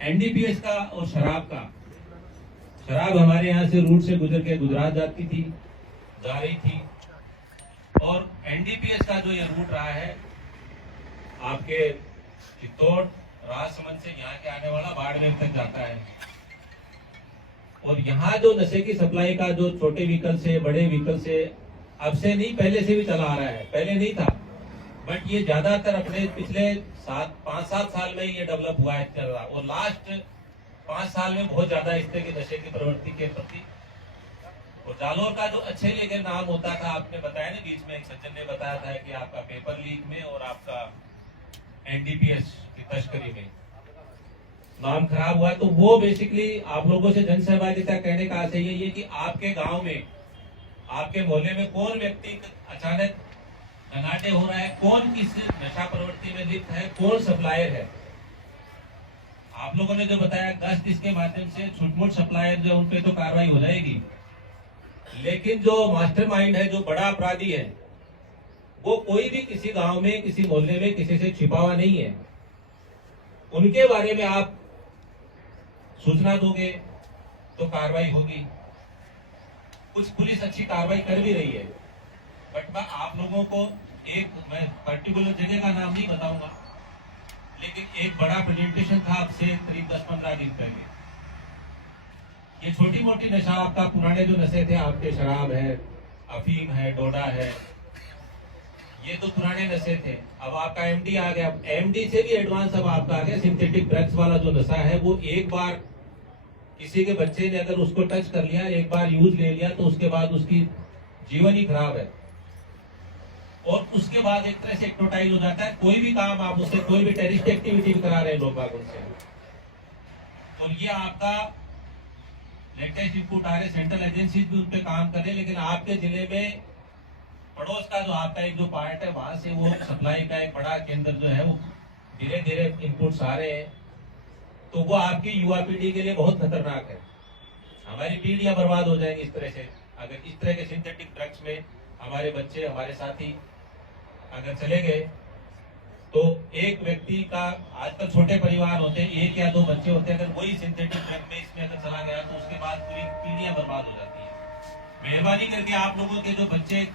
NDPS का और शराब हमारे यहाँ से रूट से गुजर के गुजरात जाती थी, जा रही थी। और एनडीपीएस का जो ये रूट रहा है आपके चित्तौड़ राजसमंद से यहाँ के आने वाला बाड़मेर तक जाता है। और यहाँ जो नशे की सप्लाई का जो छोटे व्हीकल से बड़े व्हीकल से अब से नहीं, पहले से भी चला आ रहा है, पहले नहीं था, बट ये ज्यादातर अपने पिछले 5-7 साल में ये डेवलप हुआ है, चल रहा। और लास्ट 5 साल में बहुत ज्यादा इस तरह की नशे की प्रवृत्ति के प्रति। और जालोर का जो अच्छे लेके नाम होता था, आपने बताया ना, बीच में एक सज्जन ने बताया था कि आपका पेपर लीक में और आपका एनडीपीएस की तस्करी में नाम खराब हुआ। तो वो बेसिकली आप लोगों से जन सहभागिता कहने का आशय यही है कि आपके गांव में, आपके मोहल्ले में कौन व्यक्ति अचानक घनाटे हो रहा है, कौन किस नशा प्रवृत्ति में लिप्त है, कौन सप्लायर है। आप लोगों ने जो बताया गश्त, इसके माध्यम से छुटमुट सप्लायर जो उन पे तो कार्रवाई हो जाएगी, लेकिन जो मास्टरमाइंड है, जो बड़ा अपराधी है, वो कोई भी किसी गांव में, किसी मोहल्ले में किसी से छिपा हुआ नहीं है। उनके बारे में आप सूचना दोगे तो कार्रवाई होगी। कुछ पुलिस अच्छी कार्रवाई कर भी रही है, बट मैं आप लोगों को मैं पर्टिकुलर जगह का नाम नहीं बताऊंगा, लेकिन एक बड़ा प्रेजेंटेशन था आपसे करीब 10-15 दिन पहले। ये छोटी मोटी नशा आपका, पुराने जो नशे थे आपके, शराब है, अफीम है, डोडा है, ये तो पुराने नशे थे। अब आपका एमडी आ गया, एमडी से भी एडवांस अब आपका आ गया सिंथेटिक ड्रग्स वाला जो नशा है। वो एक बार किसी के बच्चे ने अगर उसको टच कर लिया, एक बार यूज ले लिया, तो उसके बाद उसकी जीवन ही खराब है। और उसके बाद एक तरह से एक्टोटाइज हो जाता है। कोई भी काम आप उससे, कोई भी टेररिस्ट एक्टिविटी भी करा रहे हैं लोग बाग उनसे। और ये आपका लेटेस्ट इनपुट आ रहे, सेंट्रल एजेंसी भी उन पे काम कर रहे हैं, लेकिन आपके जिले में पड़ोस का जो आपका एक जो पार्ट है, वहां से वो सप्लाई का एक बड़ा केंद्र जो है, वो धीरे धीरे इनपुट्स आ रहे हैं। तो वो आपकी युवा पीढ़ी के लिए बहुत खतरनाक है। हमारी पीढ़ियां बर्बाद हो जाएंगी इस तरह से, अगर इस तरह के सिंथेटिक ड्रग्स में हमारे बच्चे, हमारे साथी अगर चले गए। तो एक व्यक्ति का, आजकल छोटे परिवार होते हैं, 1 या 2 बच्चे होते हैं, अगर वही सिंथेटिक ड्रग में इसमें अगर चला गया तो उसके बाद पूरी पीढ़ियां बर्बाद हो जाती है। मेहरबानी करके आप लोगों के जो बच्चे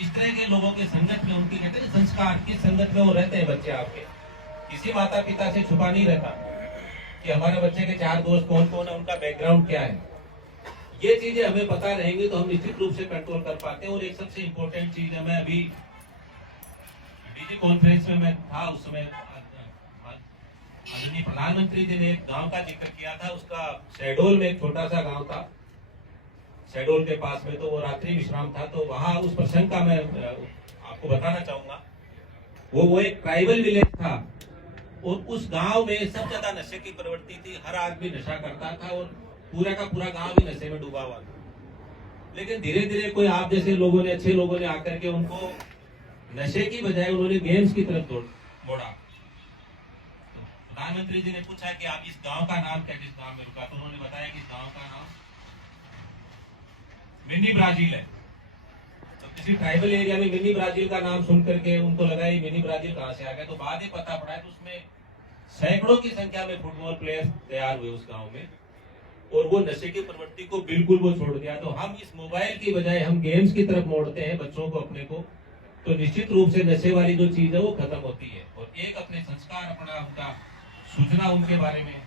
इस तरह के लोगों के संगत में, उनके कहते हैं संस्कार की संगत में वो रहते हैं बच्चे आपके, किसी माता पिता से छुपा नहीं रहता कि हमारे बच्चे के 4 दोस्त कौन कौन है, उनका बैकग्राउंड क्या है। ये चीजें हमें पता रहेंगी तो हम निश्चित रूप से कंट्रोल कर पाते हैं। और एक सबसे इम्पोर्टेंट चीज है, मैं अभी डीजी कॉन्फ्रेंस में मैं था, उस समय माननीय प्रधानमंत्री जी ने एक गांव का जिक्र किया था। उसका शहडोल में एक छोटा सा गांव था, शहडोल के पास में, तो वो रात्रि विश्राम था। तो वहां उस प्रसंग का मैं आपको बताना चाहूंगा। वो एक ट्राइबल विलेज था और उस गांव में सब ज्यादा नशे की प्रवृत्ति थी। हर आदमी नशा करता था और पूरा का पूरा गांव भी नशे में डूबा हुआ था। लेकिन धीरे धीरे कोई आप जैसे लोगों ने, अच्छे लोगों ने आकर के उनको नशे की बजाय उन्होंने गेम्स की तरफ मोड़ा। तो प्रधानमंत्री जी ने पूछा कि आप इस गांव का नाम क्या, जिस गांव में रुका, तो उन्होंने बताया कि इस गांव का नाम मिनी ब्राजील है। तो किसी ट्राइबल एरिया में मिनी ब्राजील का नाम सुन करके उनको लगा ये मिनी ब्राजील कहां से आ गया। तो बाद ही पता पड़ा है तो उसमें सैकड़ों की संख्या में फुटबॉल प्लेयर तैयार हुए उस गांव में, और वो नशे की प्रवृत्ति को बिल्कुल वो छोड़ दिया। तो हम इस मोबाइल की बजाय हम गेम्स की तरफ मोड़ते हैं बच्चों को, अपने को, तो निश्चित रूप से नशे वाली जो चीज है वो खत्म होती है। और एक अपने संस्कार, अपना उनका सूचना उनके बारे में,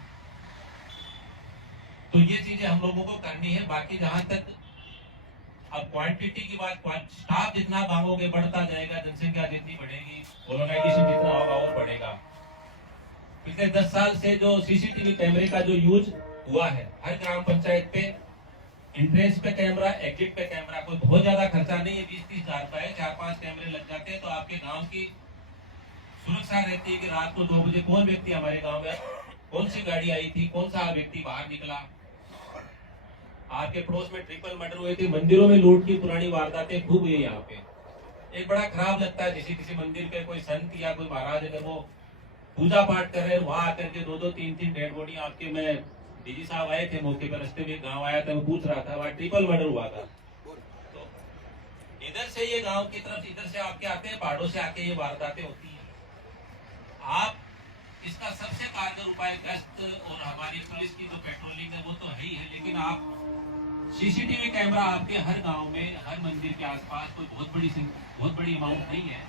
तो ये चीजें हम लोगों को करनी है। बाकी जहां तक अब क्वांटिटी की बात, स्टाफ जितना मांगोगे बढ़ता जाएगा, जनसंख्या जितनी बढ़ेगी, कोलोनाइजेशन जितना होगा और बढ़ेगा। पिछले 10 साल से जो सीसीटीवी कैमरे का जो यूज हुआ है, हर ग्राम पंचायत पे एंट्रेंस पे कैमरा, एग्जिट पे कैमरा, कोई बहुत ज्यादा खर्चा नहीं है, 20-30 हजार का है, 4-5 कैमरे लग जाते हैं। तो आपके गांव की सुरक्षा रहती है कि रात को 2 बजे कौन व्यक्ति हमारे गांव में, कौन सी गाड़ी आई थी, कौन सा व्यक्ति बाहर निकला। आपके पड़ोस में ट्रिपल मर्डर हुए थे, मंदिरों में लूट की पुरानी वारदातें खूब हुई यहाँ पे। एक बड़ा खराब लगता है किसी मंदिर पे कोई संत या कोई महाराज अगर वो पूजा पाठ कर रहे हैं, वहां आकर के 2-2, 3-3 डेड बॉडी आपके, मैं डीजी साहब आए थे मौके पर, रास्ते में गांव आया था, मैं पूछ रहा था, वहां ट्रिपल मर्डर हुआ था। तो इधर से ये गांव की तरफ, इधर से आपके आते हैं, पहाड़ों से आके ये वारदातें होती हैं। आप इसका सबसे कारगर उपाय गश्त और हमारी पुलिस की जो पेट्रोलिंग है वो तो है ही है, लेकिन आप सीसीटीवी कैमरा आपके हर गांव में, हर मंदिर के आसपास, कोई बहुत बड़ी अमाउंट नहीं है,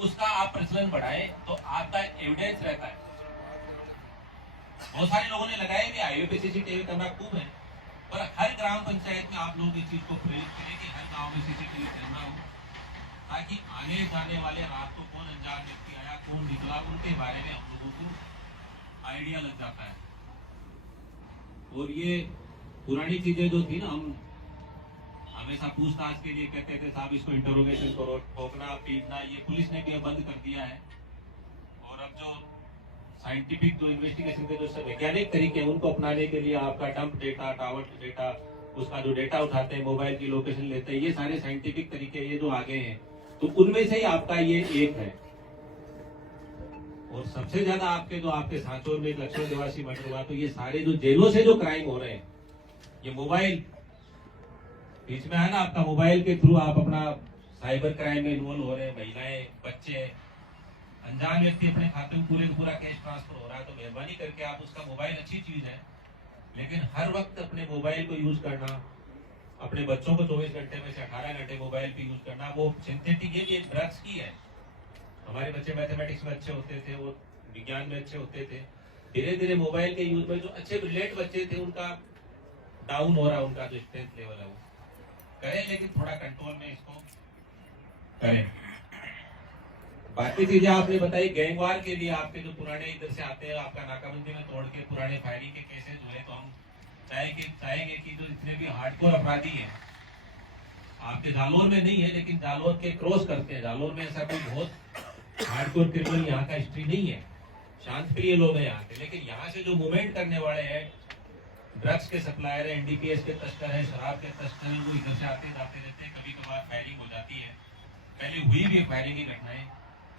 उसका आप प्रचलन बढ़ाएं तो आपका एविडेंस रहता है। बहुत सारे लोगों ने लगाया भी, हाईवे पे सीसीटीवी कैमरा खूब है, पर हर ग्राम पंचायत में आप लोग इस चीज को प्रेरित करें कि हर गांव में सीसीटीवी कैमरा हो, ताकि आने जाने वाले रात को कौन अनजान व्यक्ति आया, कौन निकला, उनके बारे में हम लोगों को आइडिया लग जाता है। और ये पुरानी चीजें जो थी ना, हम हमेशा पूछताछ के लिए कहते थे साहब इसको इंटरोगेशन करो, ठोकना पीटना, ये पुलिस ने भी अब बंद कर दिया है। और अब जो साइंटिफिक जो इन्वेस्टिगेशन के जो वैज्ञानिक तरीके हैं उनको अपनाने के लिए आपका डंप डेटा, टावर डेटा, उसका जो डेटा उठाते हैं, मोबाइल की लोकेशन लेते हैं, ये सारे साइंटिफिक तरीके ये जो आगे हैं, तो उनमें से ही आपका ये एक है। और सबसे ज्यादा आपके सांचौर में एक लक्ष्मण निवासी मर्डर हुआ, तो ये सारे जो जेलों से जो क्राइम हो रहे हैं, ये मोबाइल बीच में है ना, आपका मोबाइल के थ्रू आप अपना साइबर क्राइम में इन्वॉल्व हो रहे हैं, महिलाएं, बच्चे, अनजान व्यक्ति अपने खाते में पूरे का पूरा कैश ट्रांसफर हो रहा है। तो मेहरबानी करके आप, उसका मोबाइल अच्छी चीज है, लेकिन हर वक्त अपने मोबाइल को यूज करना, अपने बच्चों को 24 घंटे में से 18 घंटे मोबाइल पे यूज करना, वो सिंथेटिक ये भी एक ड्रग्स की है। हमारे बच्चे मैथमेटिक्स में अच्छे होते थे, वो विज्ञान में अच्छे होते थे, धीरे धीरे मोबाइल के यूज में जो अच्छे ब्रिलियंट बच्चे थे उनका डाउन हो रहा है, उनका जो स्ट्रेंथ लेवल है वो करें, लेकिन थोड़ा कंट्रोल में इसको करें। बाकी चीजें आपने बताई, गैंगवार के लिए आपके जो पुराने इधर से आते हैं, आपका नाकाबंदी में तोड़ के पुराने फायरिंग के केसेस हुए, तो हम चाहेंगे कि जो जितने भी हार्डकोर अपराधी हैं, आपके जालोर में नहीं है, लेकिन जालोर के क्रॉस करते हैं, जालोर में ऐसा कोई बहुत हार्डकोर क्रिमिनल यहाँ का हिस्ट्री नहीं है, शांत प्रिय लोग हैं यहाँ के, लेकिन यहाँ से जो मूवमेंट करने वाले हैं, ड्रग्स के सप्लायर है, एनडीपीएस के तस्कर है, शराब के तस्कर है, वो इधर से आते जाते रहते हैं, कभी कभार फायरिंग हो जाती है। पहले हुई भी फायरिंग की घटनाएं।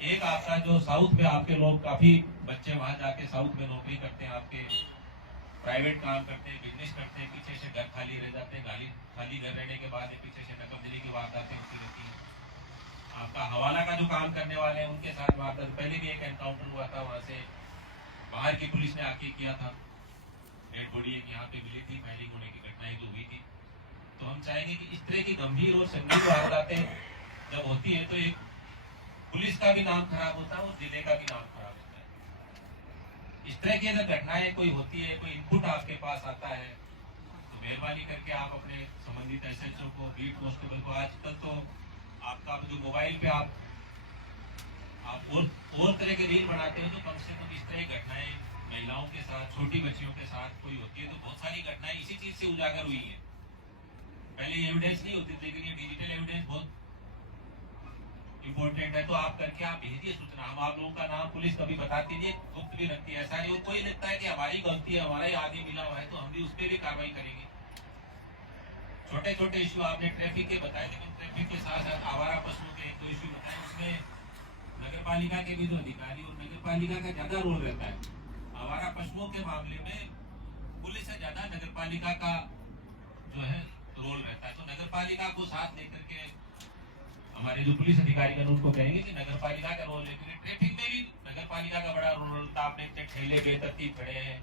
एक आपका जो साउथ में आपके लोग, काफी बच्चे वहां जाके साउथ में नौकरी करते हैं, आपके प्राइवेट काम करते हैं, बिजनेस करते हैं, पीछे से घर खाली रह जाते हैं, खाली घर रहने के बाद पीछे से नकबंदी की वारदातें होती रहती है। आपका हवाला का जो काम करने वाले हैं उनके साथ वारदात, पहले भी एक एनकाउंटर हुआ था, वहां से बाहर की पुलिस ने आके किया था, डेड बॉडी एक यहाँ पे मिली थी, फायरिंग होने की घटनाएं जो हुई थी। तो हम चाहेंगे कि इस तरह की गंभीर और संगीन वारदातें जब होती है तो एक पुलिस का भी नाम खराब होता है और जिले का भी नाम खराब होता है। इस तरह की अगर घटनाएं कोई होती है, कोई इनपुट आपके पास आता है, तो मेहरबानी करके आप अपने संबंधित एसएचओ को, बीट कांस्टेबल को, आजकल तो आपका जो मोबाइल पे आप और तरह के रील बनाते हो, तो कम से कम इस तरह की घटनाएं महिलाओं के साथ, छोटी बच्चियों के साथ कोई होती है, तो बहुत सारी घटनाएं इसी चीज से उजागर हुई है। पहले एविडेंस नहीं होती, लेकिन ये डिजिटल एविडेंस बहुत इंपॉर्टेंट है। तो आप करके आप भेजिए सूचना, हम आप लोगों का नाम पुलिस कभी बताती नहीं है, गुप्त भी रखती है, ऐसा नहीं। कोई लगता है कि हमारी गलती है, हमारा ही आदमी मिला हुआ है, तो हम भी उस पर भी कार्रवाई करेंगे। छोटे छोटे इश्यू आपने ट्रैफिक के बताए, लेकिन ट्रैफिक के साथ साथ आवारा पशुओं के एक दो इश्यू बताए, उसमें नगर पालिका के भी जो अधिकारी और नगर पालिका का ज्यादा रोल रहता है। आवारा पशुओं के मामले में पुलिस से ज्यादा नगर पालिका का जो है रोल रहता है। तो नगर पालिका को साथ लेकर के हमारे जो पुलिस अधिकारी हैं उनको कहेंगे कि नगर पालिका का रोल लेकर ट्रैफिक में भी नगर पालिका का बड़ा रोल था। आपने इतने ठेले बेतरतीब खड़े हैं,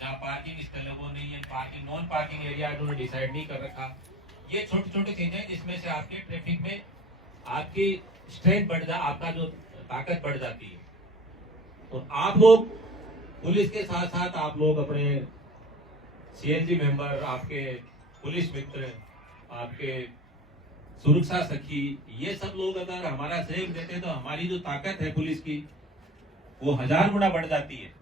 जहाँ पार्किंग स्थल है वो नहीं है, पार्किंग नॉन पार्किंग एरिया उन्होंने डिसाइड नहीं कर रखा। ये छोटी छोटी चीजें जिसमें से आपके ट्रैफिक में आपकी स्ट्रेंथ बढ़ जा, आपका जो ताकत बढ़ जाती है। और आप लोग पुलिस के साथ साथ आप लोग अपने सीएनजी मेंबर, आपके पुलिस मित्र, आपके सुरक्षा सखी, ये सब लोग अगर हमारा सहयोग देते हैं तो हमारी जो ताकत है पुलिस की वो 1000 गुना बढ़ जाती है।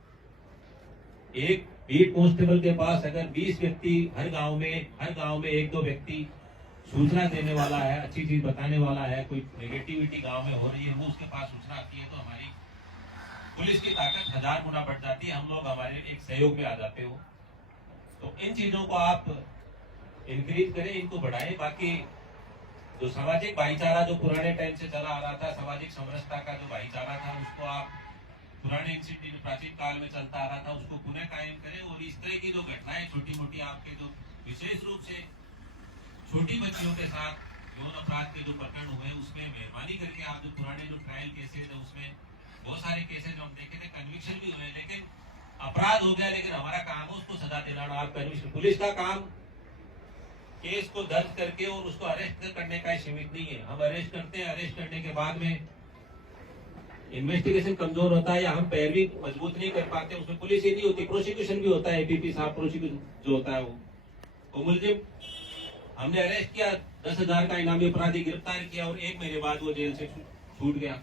एक बीट कांस्टेबल के पास अगर 20 व्यक्ति हर गांव में एक दो व्यक्ति सूचना देने वाला है, अच्छी चीज बताने वाला है, कोई नेगेटिविटी गांव में हो रही है, वो उसके पास सूचना आती है, तो हमारी पुलिस की ताकत 1000 गुना बढ़ जाती है। हम लोग हमारे एक सहयोग में आ जाते हो। तो इन चीजों को आप इंक्रीज करें, इनको बढ़ाएं। बाकी जो सामाजिक भाईचारा जो पुराने टाइम से चला आ रहा था, सामाजिक समरसता का जो भाईचारा था, उसको आप पुराने इंसिडेंट प्राचीन काल में चलता आ रहा था, उसको पुनः कायम करें। और इस तरह की जो घटनाएं छोटी मोटी आपके जो विशेष रूप से छोटी बच्चियों के साथ यौन अपराध के जो प्रकरण हुए, उसमें मेहरबानी करके आप जो पुराने जो ट्रायल केसेज है उसमें बहुत सारे केसेस जो हम देखे थे, कन्विक्शन भी हुए, लेकिन अपराध हो गया, लेकिन हमारा काम है उसको सजा दिलाना। आप कन्विक्शन, पुलिस का काम केस को दर्ज करके और उसको अरेस्ट करने का सीमित नहीं है। हम अरेस्ट करते हैं, अरेस्ट करने के बाद में इन्वेस्टिगेशन कमजोर होता है या हम पैरवी मजबूत नहीं कर पाते, उसमें पुलिस ही नहीं होती, प्रोसिक्यूशन भी होता है। एपीपी साहब प्रोसिक्यूशन जो होता है वो मुलजिम हमने अरेस्ट किया, 10,000 का इनामी अपराधी गिरफ्तार किया और 1 महीने बाद वो जेल से छूट गया।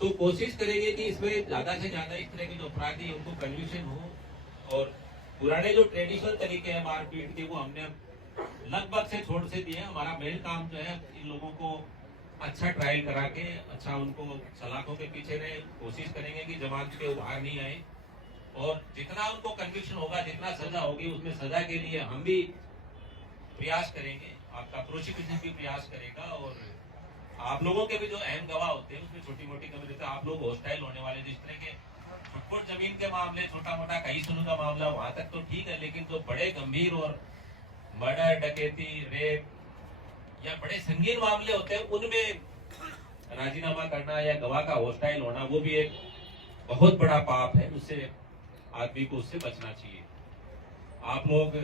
तो कोशिश करेंगे कि इसमें ज्यादा से ज्यादा इस तरह के जो अपराधी है उनको कन्विक्शन हो, और पुराने जो ट्रेडिशनल तरीके हैं मारपीट के वो हमने लगभग से छोड़ से दिए। हमारा मेन काम जो है इन लोगों को अच्छा ट्रायल करा के, अच्छा उनको सलाखों के पीछे रहे, कोशिश करेंगे कि जमानत के बाहर नहीं आए, और जितना उनको कन्विक्शन होगा, जितना सजा होगी, उसमें सजा के लिए हम भी प्रयास करेंगे, आपका प्रोसिक्यूशन भी प्रयास करेगा, और आप लोगों के भी जो अहम गवाह होते हैं उसमें छोटी मोटी कमी रहती है। आप लोग हॉस्टाइल होने वाले, जिस तरह के छुटपुट जमीन के मामले, छोटा मोटा कहीं सुनू का मामला, वहां तक तो ठीक है, लेकिन जो बड़े गंभीर और मर्डर, डकैती, रेप या बड़े संगीन मामले होते हैं, उनमें राजीनामा करना या गवाह का हॉस्टाइल होना, वो भी एक बहुत बड़ा पाप है। उससे आदमी को उससे बचना चाहिए। आप लोग